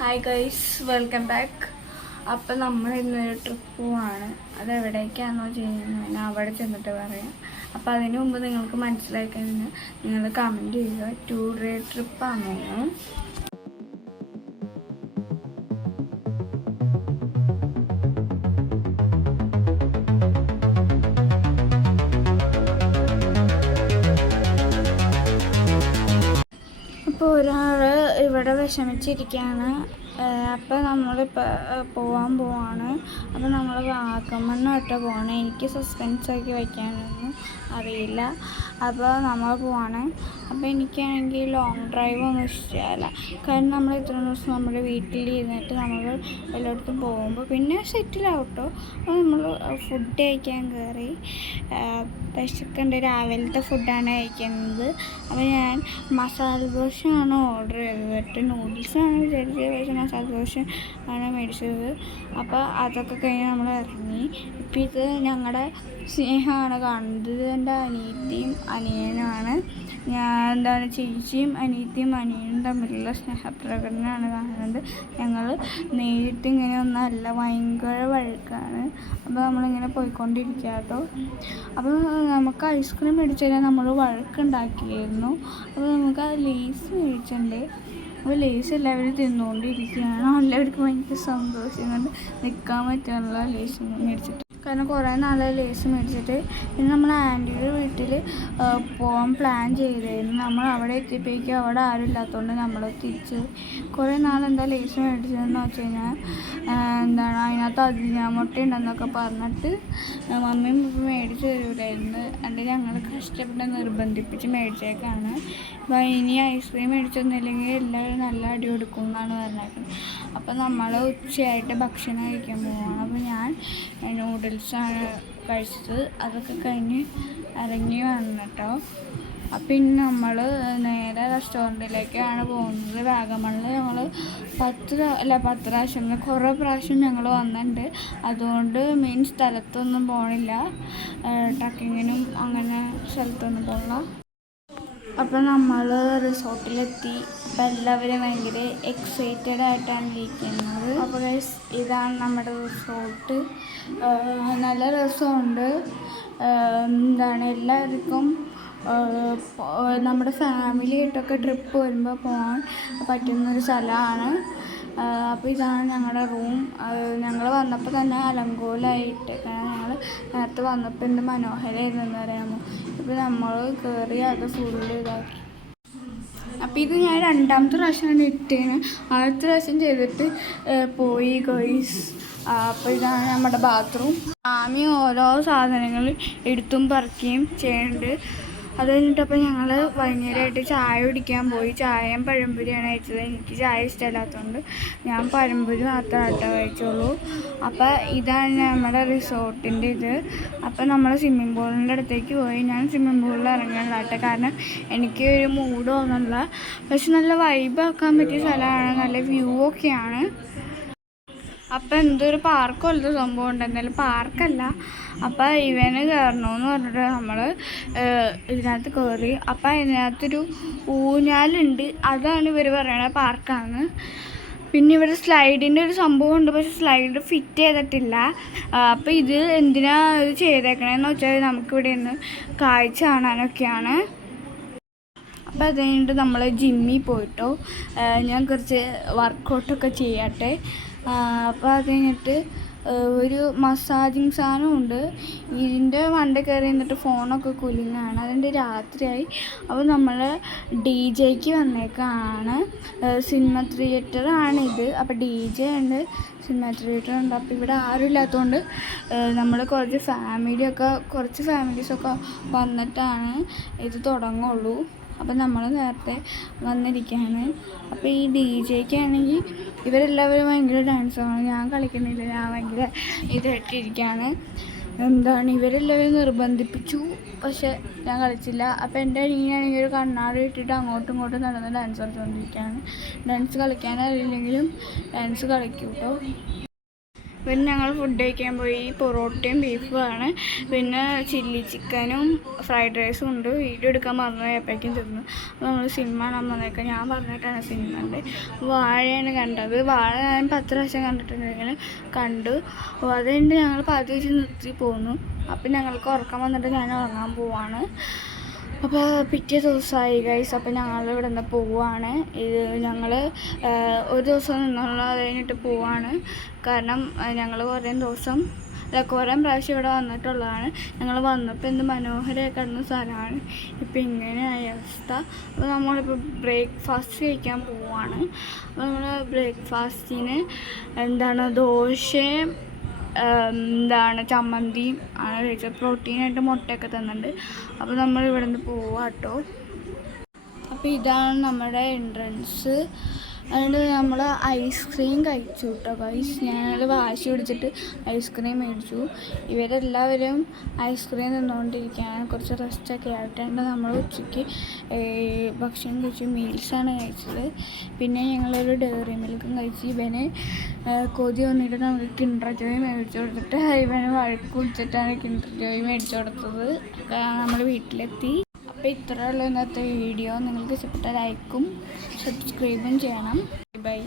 Hi guys, welcome back. അപ്പം നമ്മൾ ഇന്നൊരു ട്രിപ്പ് പോവാണ്. അത് എവിടേക്കാണോ ചെയ്യുന്നത് ഞാൻ അവിടെ ചെന്നിട്ട് പറയാം. അപ്പം അതിന് മുമ്പ് നിങ്ങൾക്ക് മനസ്സിലായി കഴിഞ്ഞാൽ നിങ്ങൾ കമൻറ്റ് ചെയ്യുക 2 ഡേ ട്രിപ്പാണോ. ഇപ്പോൾ ഒരാൾ ഇവിടെ വിഷമിച്ചിരിക്കുകയാണ്. അപ്പോൾ നമ്മളിപ്പോൾ പോവാൻ പോവാണ്. അപ്പോൾ നമ്മൾ വാഗമണ്ണായിട്ട് പോകണം. എനിക്ക് സസ്പെൻസാക്കി വയ്ക്കാനൊന്നും അറിയില്ല. അപ്പോൾ നമ്മൾ പോവാണ്. അപ്പോൾ എനിക്കാണെങ്കിൽ ലോങ് ഡ്രൈവ് ഒന്നും ഇഷ്ടമല്ല. കാരണം നമ്മൾ ഇത്ര ദിവസം നമ്മുടെ വീട്ടിലിരുന്നിട്ട് നമ്മൾ എല്ലായിടത്തും പോകുമ്പോൾ പിന്നെ സെറ്റിലാവട്ടോ. അപ്പോൾ നമ്മൾ ഫുഡ് കഴിക്കാൻ കയറി. വിശക്കുണ്ട്. രാവിലത്തെ ഫുഡാണ് കഴിക്കുന്നത്. അപ്പോൾ ഞാൻ മസാല ദോശയാണ് ഓർഡർ ചെയ്തത്. നൂഡിൽസാണ് വിചാരിച്ചത്, പക്ഷേ മസാല ദോശ ആണ് മേടിച്ചത്. അപ്പോൾ അതൊക്കെ കഴിഞ്ഞ് നമ്മൾ ഇറങ്ങി. ഇപ്പം ഇത് ഞങ്ങളുടെ സ്നേഹമാണ് കാണുന്നത്. ഇത് എൻ്റെ അനിയത്തിയും അനിയനുമാണ്. ചേച്ചിയും അനിയത്തിയും അനിയനും തമ്മിലുള്ള സ്നേഹപ്രകടനമാണ് കാണുന്നത്. ഞങ്ങൾ നേരിട്ട് ഇങ്ങനെ ഒന്നല്ല, ഭയങ്കര വഴക്കാണ്. അപ്പോൾ നമ്മളിങ്ങനെ പോയിക്കൊണ്ടിരിക്കുക കേട്ടോ. അപ്പോൾ നമുക്ക് ഐസ്ക്രീം മേടിച്ചു തരാൻ നമ്മൾ വഴക്കുണ്ടാക്കിയിരുന്നു. അപ്പോൾ നമുക്ക് ആ ലേസ് മേടിച്ചിട്ടുണ്ട്. അപ്പോൾ ലേസ് എല്ലാവരും തിന്നുകൊണ്ടിരിക്കുകയാണ്. എല്ലാവർക്കും ഭയങ്കര സന്തോഷം കൊണ്ട് നിൽക്കാൻ പറ്റാനുള്ള ലേസ് മേടിച്ചിട്ട്. കാരണം കുറേ നാളെ ലേസ് മേടിച്ചിട്ട്. പിന്നെ നമ്മൾ ആൻറ്റിയുടെ വീട്ടിൽ പോകാൻ പ്ലാൻ ചെയ്തായിരുന്നു. നമ്മൾ അവിടെ എത്തിയപ്പോഴേക്കും അവിടെ ആരും ഇല്ലാത്തതുകൊണ്ട് നമ്മൾ തിരിച്ച് കുറേ നാളെന്താ ലേസ് മേടിച്ചതെന്ന് വെച്ച് കഴിഞ്ഞാൽ അതിനകത്ത് അജിനാമോട്ട ഉണ്ടെന്നൊക്കെ പറഞ്ഞിട്ട് മമ്മിയും മേടിച്ച് തരൂലായിരുന്നു. എന്നിട്ട് ഞങ്ങൾ കഷ്ടപ്പെട്ട് നിർബന്ധിപ്പിച്ച് മേടിച്ചേക്കാണ്. അപ്പോൾ ഇനി ഐസ്ക്രീം മേടിച്ചൊന്നുമില്ലെങ്കിൽ എല്ലാവരും നല്ല അടി കൊടുക്കും എന്നാണ് പറഞ്ഞേക്കുന്നത്. അപ്പോൾ നമ്മൾ ഉച്ചയായിട്ട് ഭക്ഷണം കഴിക്കാൻ പോവുകയാണ്. അപ്പോൾ ഞാൻ നൂഡിൽസാണ് കഴിച്ചത്. അതൊക്കെ കഴിഞ്ഞ് ഇറങ്ങി വന്നിട്ടോ. പിന്നെ നമ്മൾ നേരെ റെസ്റ്റോറൻറ്റിലേക്കാണ് പോകുന്നത്. വാഗമണ്ണിൽ ഞങ്ങൾ 10 പ്രാവശ്യം കുറേ പ്രാവശ്യം ഞങ്ങൾ വന്നിട്ടുണ്ട്. അതുകൊണ്ട് മെയിൻ സ്ഥലത്തൊന്നും പോകണില്ല. ട്രക്കിങ്ങിനും അങ്ങനെ സ്ഥലത്തൊന്നും പോകില്ല. അപ്പം നമ്മൾ റിസോർട്ടിലെത്തി. അപ്പം എല്ലാവരും ഭയങ്കര എക്സൈറ്റഡ് ആയിട്ടാണ് ഇരിക്കുന്നത്. അപ്പോൾ ഗൈസ്, ഇതാണ് നമ്മുടെ റിസോർട്ട്. നല്ല രസമുണ്ട്. എല്ലാവർക്കും നമ്മുടെ ഫാമിലിയായിട്ടൊക്കെ ട്രിപ്പ് വരുമ്പോൾ പോകാൻ പറ്റുന്നൊരു സ്ഥലമാണ്. അപ്പോൾ ഇതാണ് ഞങ്ങളുടെ റൂം. ഞങ്ങൾ വന്നപ്പോൾ തന്നെ അലങ്കോലമായിട്ട്, കാരണം ഞങ്ങൾ നേരത്തെ വന്നപ്പോൾ എന്ത് മനോഹരമായിരുന്നെന്ന് അറിയാമോ. ഇപ്പോൾ നമ്മൾ കയറി അത് ഫുള്ള് ഇതാക്കി. അപ്പോൾ ഇത് ഞാൻ 2ാമത്തെ പ്രാവശ്യമാണ് ഇട്ടേന്. ആദ്യത്തെ പ്രാവശ്യം ചെയ്തിട്ട് പോയി ഗോയ്സ്. അപ്പോൾ ഇതാണ് നമ്മുടെ ബാത്റൂം. ആമി ഓരോ സാധനങ്ങൾ എടുത്തും പറക്കുകയും ചെയ്യുന്നുണ്ട്. അത് കഴിഞ്ഞിട്ടപ്പോൾ ഞങ്ങൾ വൈകുന്നേരമായിട്ട് ചായ കുടിക്കാൻ പോയി. ചായയും പഴംപൊരിയാണ് കഴിച്ചത്. എനിക്ക് ചായ ഇഷ്ടമല്ലാത്തതുകൊണ്ട് ഞാൻ പഴംപൊരി മാത്രമായിട്ടേ കഴിച്ചുള്ളൂ. അപ്പോൾ ഇതാണ് നമ്മുടെ റിസോർട്ടിൻ്റെ ഇത്. അപ്പോൾ നമ്മൾ സ്വിമ്മിംഗ് പൂളിൻ്റെ അടുത്തേക്ക് പോയി. ഞാൻ സ്വിമ്മിംഗ് പൂളിൽ ഇറങ്ങാനില്ലാട്ടെ, കാരണം എനിക്ക് ഒരു മൂഡ് തോന്നുന്നില്ല. പക്ഷെ നല്ല വൈബാക്കാൻ പറ്റിയ സ്ഥലമാണ്, നല്ല വ്യൂ ഒക്കെയാണ്. അപ്പം എന്തൊരു പാർക്ക് പോലത്തെ സംഭവം ഉണ്ട്. എന്തായാലും പാർക്കല്ല. അപ്പം ഇവന് കയറണമെന്ന് പറഞ്ഞിട്ട് നമ്മൾ ഇതിനകത്ത് കയറി. അപ്പം അതിനകത്തൊരു ഊഞ്ഞാലുണ്ട്. അതാണ് ഇവർ പറയണത് പാർക്കാണ്. പിന്നെ ഇവിടെ സ്ലൈഡിൻ്റെ ഒരു സംഭവം ഉണ്ട്, പക്ഷെ സ്ലൈഡ് ഫിറ്റ് ചെയ്തിട്ടില്ല. അപ്പോൾ ഇത് എന്തിനാണ് ഇത് ചെയ്തേക്കണേന്ന് വെച്ചാൽ നമുക്കിവിടെ നിന്ന് കാഴ്ച കാണാനൊക്കെയാണ്. അപ്പോൾ അത് കഴിഞ്ഞിട്ട് നമ്മൾ ജിമ്മിൽ പോയിട്ടോ. ഞാൻ കുറച്ച് വർക്കൗട്ടൊക്കെ ചെയ്യട്ടെ. അപ്പോൾ അത് കഴിഞ്ഞിട്ട് ഒരു മസാജിങ് സാധനമുണ്ട്. ഇതിൻ്റെ മണ്ട കയറി നിന്നിട്ട് ഫോണൊക്കെ കുലുങ്ങാണ്. അതിൻ്റെ രാത്രിയായി. അപ്പോൾ നമ്മൾ DJ വന്നേക്കാണ്. സിനിമ തിയേറ്ററാണിത്. അപ്പോൾ DJ ഉണ്ട്, സിനിമ തിയേറ്റർ ഉണ്ട്. അപ്പോൾ ഇവിടെ ആരും ഇല്ലാത്തതുകൊണ്ട് നമ്മൾ കുറച്ച് ഫാമിലീസൊക്കെ വന്നിട്ടാണ് ഇത് തുടങ്ങുള്ളൂ. അപ്പം നമ്മൾ നേരത്തെ വന്നിരിക്കുകയാണ്. അപ്പോൾ ഈ DJക്കാണെങ്കിൽ ഇവരെല്ലാവരും ഭയങ്കര ഡാൻസാണ്. ഞാൻ കളിക്കുന്നില്ല, ഞാൻ ഭയങ്കര ഇതായിട്ടിരിക്കുകയാണ്. ഇവരെല്ലാവരും നിർബന്ധിപ്പിച്ചു, പക്ഷെ ഞാൻ കളിച്ചില്ല. അപ്പോൾ എൻ്റെ അനിയനാണെങ്കിൽ ഒരു കണ്ണാടി ഇട്ടിട്ട് അങ്ങോട്ടും ഇങ്ങോട്ടും നടന്ന് ഡാൻസ് കളിച്ചുകൊണ്ടിരിക്കുകയാണ്. ഡാൻസ് കളിക്കാൻ അറിയില്ലെങ്കിലും ഡാൻസ് കളിക്കും കേട്ടോ. പിന്നെ ഞങ്ങൾ ഫുഡ് കഴിക്കാൻ പോയി. പൊറോട്ടയും ബീഫുമാണ്, പിന്നെ ചില്ലി ചിക്കനും ഫ്രൈഡ് റൈസും ഉണ്ട്. വീഡിയോ എടുക്കാൻ മറന്നുപോയപ്പോഴേക്കും തിന്നു. നമ്മൾ സിനിമ കാണാൻ വന്നേക്കാം. ഞാൻ പറഞ്ഞിട്ടാണ് സിനിമ ഉണ്ട്. വാഴയാണ് കണ്ടത്. വാഴ ഞാൻ 10 പ്രാവശ്യം കണ്ടിട്ടുണ്ടെങ്കിലും കണ്ടു. അപ്പോൾ അതുകൊണ്ട് ഞങ്ങൾ പാതി വെച്ച് നിർത്തി പോന്നു. അപ്പം ഞങ്ങൾക്ക് ഉറക്കം വന്നിട്ട് ഞാൻ ഉറങ്ങാൻ പോവാണ്. അപ്പോൾ പിറ്റേ ദിവസമായി ഗൈസ്. അപ്പോൾ ഞങ്ങൾ ഇവിടെ നിന്ന് പോവുകയാണ്. ഇത് ഞങ്ങൾ ഒരു ദിവസം നിന്നുള്ള കഴിഞ്ഞിട്ട് പോവാണ്. കാരണം ഞങ്ങൾ കുറേ പ്രാവശ്യം ഇവിടെ വന്നിട്ടുള്ളതാണ്. ഞങ്ങൾ വന്നപ്പോൾ എന്ത് മനോഹരമായി കിടന്ന സ്ഥലമാണ്. ഇപ്പം ഇങ്ങനെയായ അവസ്ഥ. അപ്പോൾ നമ്മളിപ്പോൾ ബ്രേക്ക്ഫാസ്റ്റ് കഴിക്കാൻ പോവുകയാണ്. അപ്പോൾ നമ്മൾ ബ്രേക്ക്ഫാസ്റ്റിന് ദോശയും ചമ്മന്തിയും ആണ് കഴിച്ചത്. പ്രോട്ടീനായിട്ട് മുട്ടയൊക്കെ തന്നിട്ടുണ്ട്. അപ്പോൾ നമ്മൾ ഇവിടെ നിന്ന് പോവാം കേട്ടോ. അപ്പോൾ ഇതാണ് നമ്മുടെ എൻട്രൻസ്. അതുകൊണ്ട് നമ്മൾ ഐസ്ക്രീം കഴിച്ചു കേട്ടോ ഗൈസ്. ഞങ്ങൾ വാശി പിടിച്ചിട്ട് ഐസ്ക്രീം മേടിച്ചു. ഇവരെല്ലാവരും ഐസ്ക്രീം തിന്നുകൊണ്ടിരിക്കുകയാണ്. കുറച്ച് റെസ്റ്റൊക്കെ ആയിട്ടുണ്ട്. നമ്മൾ ഉച്ചയ്ക്ക് ഭക്ഷണം കഴിച്ചു. മീൽസാണ് കഴിച്ചത്. പിന്നെ ഞങ്ങളൊരു ഡയറി മിൽക്കും കഴിച്ചു. ഇവന് കൊതി വന്നിട്ട് നമുക്ക് കിൻഡർ ജോയ് മേടിച്ചു കൊടുത്തിട്ട് ഇവന് വഴക്ക് കുടിച്ചിട്ടാണ് കിൻഡർ ജോയ് മേടിച്ചു കൊടുത്തത്. നമ്മൾ വീട്ടിലെത്തി. അപ്പോൾ ഇത്രയുള്ള ഇന്നത്തെ വീഡിയോ. നിങ്ങൾക്ക് ഇഷ്ടപ്പെട്ട ലൈക്കും സബ്സ്ക്രൈബും ചെയ്യണം. ബൈ.